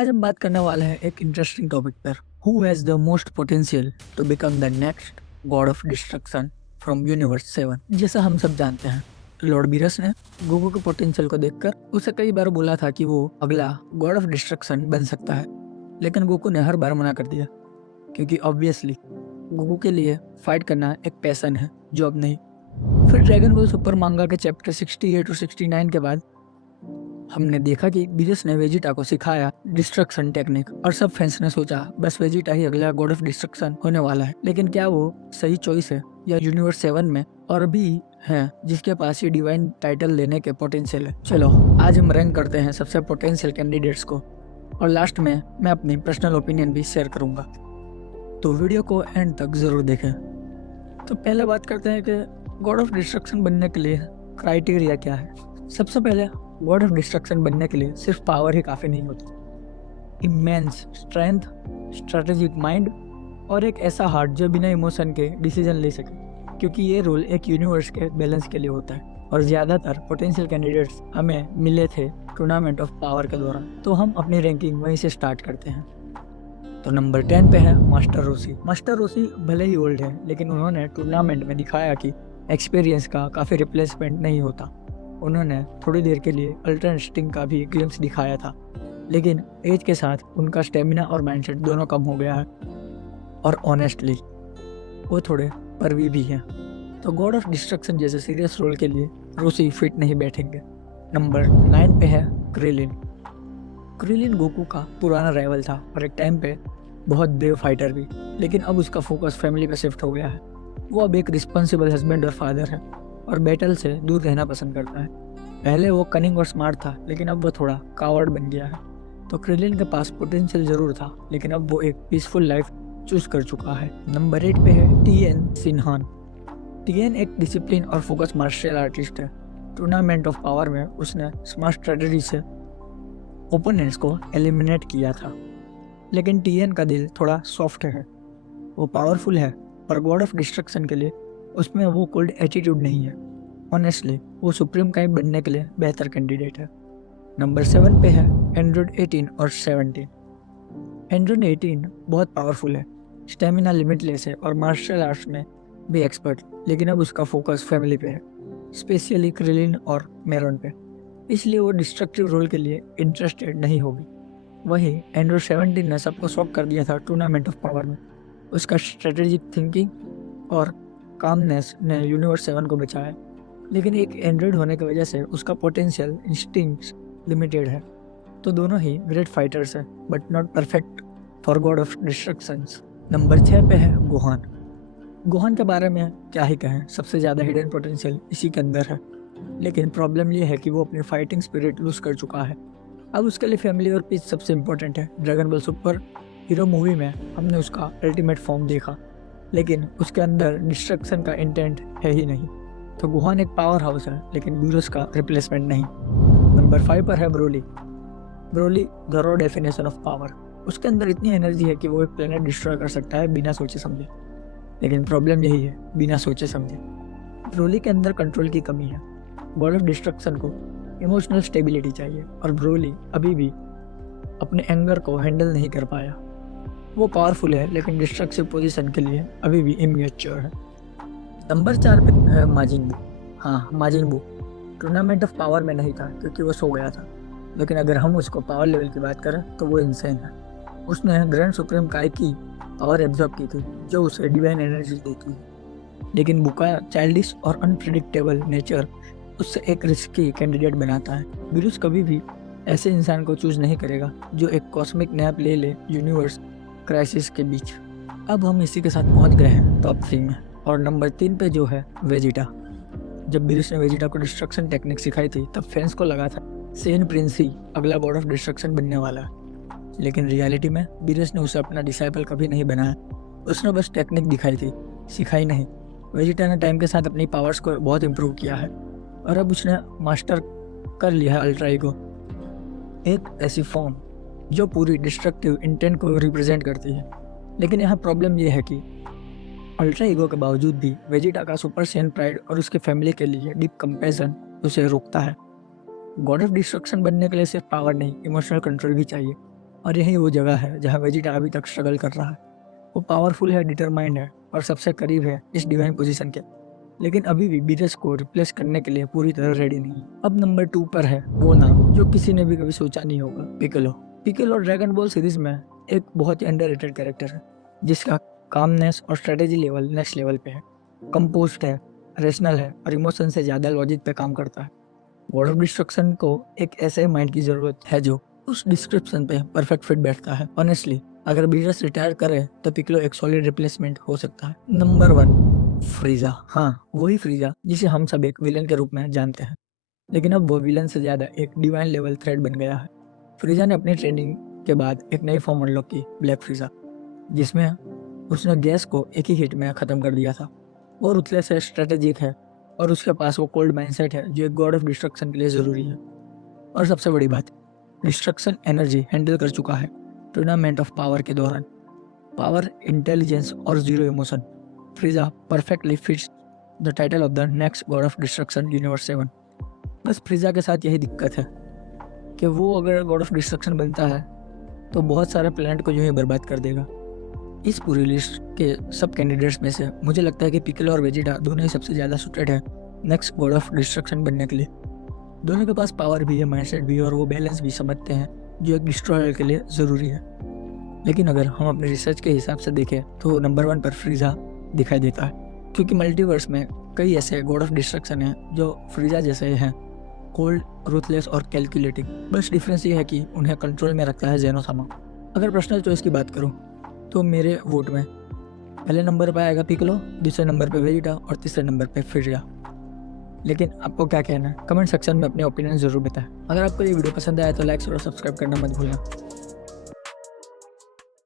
आज हम बात करने वाले हैं एक इंटरेस्टिंग टॉपिक पर। Who has the most potential to become the next god of destruction from universe 7। जैसा हम सब जानते हैं, लॉर्ड बीरस ने गोकू के पोटेंशियल को देखकर उसे कई बार बोला था कि वो अगला गॉड ऑफ डिस्ट्रक्शन बन सकता है, लेकिन गोकू ने हर बार मना कर दिया क्योंकि ऑब्वियसली गोकू के लिए फाइट करना एक पैशन है, जॉब नहीं। फिर ड्रैगन बॉल सुपर मांगा के चैप्टर 68 और 69 के बाद हमने देखा कि बीरस ने वेजिटा को सिखाया डिस्ट्रक्शन टेक्निक, और सब फैंस ने सोचा बस वेजिटा ही अगला गॉड ऑफ डिस्ट्रक्शन होने वाला है। लेकिन क्या वो सही चॉइस है, या यूनिवर्स 7 में और भी है जिसके पास ये डिवाइन टाइटल लेने के पोटेंशियल है? चलो आज हम रैंक करते हैं सबसे पोटेंशियल कैंडिडेट्स को, और लास्ट में मैं अपनी पर्सनल ओपिनियन भी शेयर करूंगा, तो वीडियो को एंड तक जरूर देखें। तो पहले बात करते हैं कि गॉड ऑफ डिस्ट्रक्शन बनने के लिए क्राइटेरिया क्या है। सबसे पहले गॉड ऑफ डिस्ट्रक्शन बनने के लिए सिर्फ पावर ही काफ़ी नहीं होती। इमेंस स्ट्रेंथ, स्ट्रेटेजिक माइंड और एक ऐसा हार्ट जो बिना इमोशन के डिसीजन ले सके, क्योंकि ये रोल एक यूनिवर्स के बैलेंस के लिए होता है। और ज़्यादातर पोटेंशियल कैंडिडेट्स हमें मिले थे टूर्नामेंट ऑफ पावर के दौरान, तो हम अपनी रैंकिंग वहीं से स्टार्ट करते हैं। तो नंबर 10 पे है मास्टर रोसी। मास्टर रोसी भले ही ओल्ड है, लेकिन उन्होंने टूर्नामेंट में दिखाया कि एक्सपीरियंस का काफ़ी रिप्लेसमेंट नहीं होता। उन्होंने थोड़ी देर के लिए अल्ट्रा इंस्टिंक्ट का भी ग्लिम्स दिखाया था, लेकिन एज के साथ उनका स्टेमिना और माइंडसेट दोनों कम हो गया है, और ऑनेस्टली वो थोड़े परवी भी हैं। तो गॉड ऑफ डिस्ट्रक्शन जैसे सीरियस रोल के लिए रोसी फिट नहीं बैठेंगे। नंबर 9 पे है क्रिलिन। क्रिलिन गोकू का पुराना राइवल था और एक टाइम पे बहुत ब्रेव फाइटर भी, लेकिन अब उसका फोकस फैमिली पे शिफ्ट हो गया है। वो अब एक रिस्पॉन्सिबल हस्बैंड और फादर है और बैटल से दूर रहना पसंद करता है। पहले वो कनिंग और स्मार्ट था, लेकिन अब वो थोड़ा कावर्ड बन गया है। तो क्रिलिन के पास पोटेंशियल जरूर था, लेकिन अब वो एक पीसफुल लाइफ चूज कर चुका है। नंबर 8 पे है टीएन सिन्हान। टीएन एक डिसिप्लिन और फोकस मार्शल आर्टिस्ट है। टूर्नामेंट ऑफ पावर में उसने स्मार्ट स्ट्रेटजी से ओपोनेंट्स को एलिमिनेट किया था, लेकिन टीएन का दिल थोड़ा सॉफ्ट है। वो पावरफुल है, पर गॉड ऑफ डिस्ट्रक्शन के लिए उसमें वो कोल्ड एटीट्यूड नहीं है। ऑनेस्टली वो सुप्रीम काइट बनने के लिए बेहतर कैंडिडेट है। नंबर 7 पे है एंड्रॉइड 18 और 17। एंड्रॉइड 18 बहुत पावरफुल है, स्टेमिना लिमिटलेस है और मार्शल आर्ट्स में भी एक्सपर्ट, लेकिन अब उसका फोकस फैमिली पे है, स्पेशली क्रिलिन और मेरन पे, इसलिए वो डिस्ट्रक्टिव रोल के लिए इंटरेस्टेड नहीं होगी। वहीं एंड्रॉइड 17 ने सबको शॉक कर दिया था टूर्नामेंट ऑफ पावर में। उसका स्ट्रेटेजिक थिंकिंग और कामनेस ने यूनिवर्स 7 को बचाया, लेकिन एक एंड्रॉइड होने की वजह से उसका पोटेंशियल इंस्टिंक्ट्स लिमिटेड है। तो दोनों ही ग्रेट फाइटर्स हैं, but not perfect for God of destructions. Number 6 पे है गोहान। गोहान के बारे में क्या ही कहें, सबसे ज़्यादा हिडन पोटेंशियल इसी के अंदर है, लेकिन प्रॉब्लम ये है कि वो अपनी फाइटिंग स्पिरिट लूज कर चुका है। अब उसके लिए फैमिली और पीस सबसे इम्पोर्टेंट है। Dragon ball super hero movie में हमने उसका अल्टीमेट फॉर्म देखा, लेकिन उसके अंदर डिस्ट्रक्शन का इंटेंट है ही नहीं। तो गोहान एक पावर हाउस है, लेकिन ब्यूरस का रिप्लेसमेंट नहीं। नंबर 5 पर है Broly. Broly the raw definition of power. उसके अंदर इतनी एनर्जी है कि वो एक प्लेनेट डिस्ट्रॉय कर सकता है बिना सोचे समझे, लेकिन प्रॉब्लम यही है, बिना सोचे समझे। ब्रोली के अंदर कंट्रोल की कमी है। गॉड ऑफ डिस्ट्रक्शन को इमोशनल स्टेबिलिटी चाहिए, और ब्रोली अभी भी अपने एंगर को हैंडल नहीं कर पाया। वो पावरफुल है, लेकिन डिस्ट्रक्टिव पोजीशन के लिए अभी भी इमेच्योर है। नंबर 4 पे है माजिन बू। हाँ, माजिन बू टूर्नामेंट ऑफ पावर में नहीं था क्योंकि वो सो गया था, लेकिन अगर हम उसको पावर लेवल की बात करें तो वो इंसेन है। उसने ग्रैंड सुप्रीम काय की पावर एब्जॉर्ब की थी, जो उसे डिवाइन एनर्जी देती है, लेकिन बू का चाइल्डिश और अनप्रिडिक्टेबल नेचर उससे एक रिस्की कैंडिडेट बनाता है। ब्रूस कभी भी ऐसे इंसान को चूज नहीं करेगा जो एक कॉस्मिक नैप ले ले यूनिवर्स क्राइसिस के बीच। अब हम इसी के साथ पहुंच गए हैं टॉप 3 में, और नंबर 3 पे जो है वेजिटा। जब ब्रूस ने वेजिटा को डिस्ट्रक्शन टेक्निक सिखाई थी, तब फैंस को लगा था सेन प्रिंस ही अगला गॉड ऑफ डिस्ट्रक्शन बनने वाला है, लेकिन रियलिटी में ब्रूस ने उसे अपना डिसाइपल कभी नहीं बनाया। उसने बस टेक्निक दिखाई थी, सिखाई नहीं। वेजिटा ने टाइम के साथ अपनी पावर्स को बहुत इम्प्रूव किया है, और अब उसने मास्टर कर लिया है अल्ट्रा ईगो, एक ऐसी फॉर्म जो पूरी डिस्ट्रक्टिव इंटेंट को रिप्रेजेंट करती है। लेकिन यहाँ प्रॉब्लम ये है कि अल्ट्रा ईगो के बावजूद भी वेजिटा का सुपर सेन प्राइड और उसके फैमिली के लिए डीप कंपैशन उसे रोकता है। गॉड ऑफ डिस्ट्रक्शन बनने के लिए सिर्फ पावर नहीं, इमोशनल कंट्रोल भी चाहिए। और यही वो जगह है जहाँ वेजिटा अभी तक स्ट्रगल कर रहा है। वो पावरफुल है, डिटरमाइंड है और सबसे करीब है इस डिवाइन पोजीशन के, लेकिन अभी भी बीरस को रिप्लेस करने के लिए पूरी तरह रेडी नहीं। अब नंबर 2 पर है वो नाम जो किसी ने भी कभी सोचा नहीं होगा, Piccolo. Piccolo dragon ball series में एक बहुत ही अंडररेटेड कैरेक्टर है जिसका कामनेस और स्ट्रेटेजी लेवल नेक्स्ट लेवल पे है। कंपोज्ड है, रेशनल है और इमोशन से ज़्यादा लॉजिक पे काम करता है। गॉड ऑफ डिस्ट्रक्शन को एक ऐसे माइंड की ज़रूरत है जो उस डिस्क्रिप्शन पे परफेक्ट फिट बैठता है। ऑनेस्टली अगर बीरस रिटायर करे तो पिकोलो एक सॉलिड रिप्लेसमेंट हो सकता है। नंबर 1, फ्रीजा। हाँ, वही फ्रीजा जिसे हम सब एक विलन के रूप में जानते हैं, लेकिन अब वो विलन से ज़्यादा एक डिवाइन लेवल थ्रेट बन गया है। फ्रीजा ने अपनी ट्रेनिंग के बाद एक नई फॉर्म अनलॉक की, ब्लैक फ्रीजा, जिसमें उसने गैस को एक ही हिट में ख़त्म कर दिया था। वो रुथलेस है, स्ट्रेटेजिक है और उसके पास वो कोल्ड माइंडसेट है जो एक गॉड ऑफ डिस्ट्रक्शन के लिए ज़रूरी है। और सबसे बड़ी बात, डिस्ट्रक्शन एनर्जी हैंडल कर चुका है टूर्नामेंट ऑफ पावर के दौरान। पावर, इंटेलिजेंस और zero emotion, फ्रीजा perfectly fits the title of the next god of destruction universe 7। बस फ्रीजा के साथ यही दिक्कत है कि वो अगर गॉड ऑफ डिस्ट्रक्शन बनता है तो बहुत सारे प्लैनेट को जो है बर्बाद कर देगा। इस पूरी लिस्ट के सब कैंडिडेट्स में से मुझे लगता है कि पिकोलो और वेजिटा दोनों ही सबसे ज़्यादा सूटेड है नेक्स्ट गॉड ऑफ डिस्ट्रक्शन बनने के लिए। दोनों के पास पावर भी है, माइंडसेट भी है और वो बैलेंस भी समझते हैं जो एक डिस्ट्रॉयर के लिए ज़रूरी है। लेकिन अगर हम अपने रिसर्च के हिसाब से देखें तो नंबर 1 पर फ्रीजा दिखाई देता है, क्योंकि मल्टीवर्स में कई ऐसे गॉड ऑफ डिस्ट्रक्शन हैं जो फ्रीजा जैसे हैं, कोल्ड, रूथलेस और कैलकुलेटिंग। बस डिफरेंस ये है कि उन्हें कंट्रोल में रखता है जेनोसामा। अगर पर्सनल चॉइस की बात करूँ तो मेरे वोट में पहले नंबर पर आएगा पिकोलो, दूसरे नंबर पे वेजिटा और तीसरे नंबर पे फ्रीजा। लेकिन आपको क्या कहना है कमेंट सेक्शन में अपने ओपिनियन जरूर बताएं। अगर आपको ये वीडियो पसंद आया तो लाइक और सब्सक्राइब करना मत भूलना।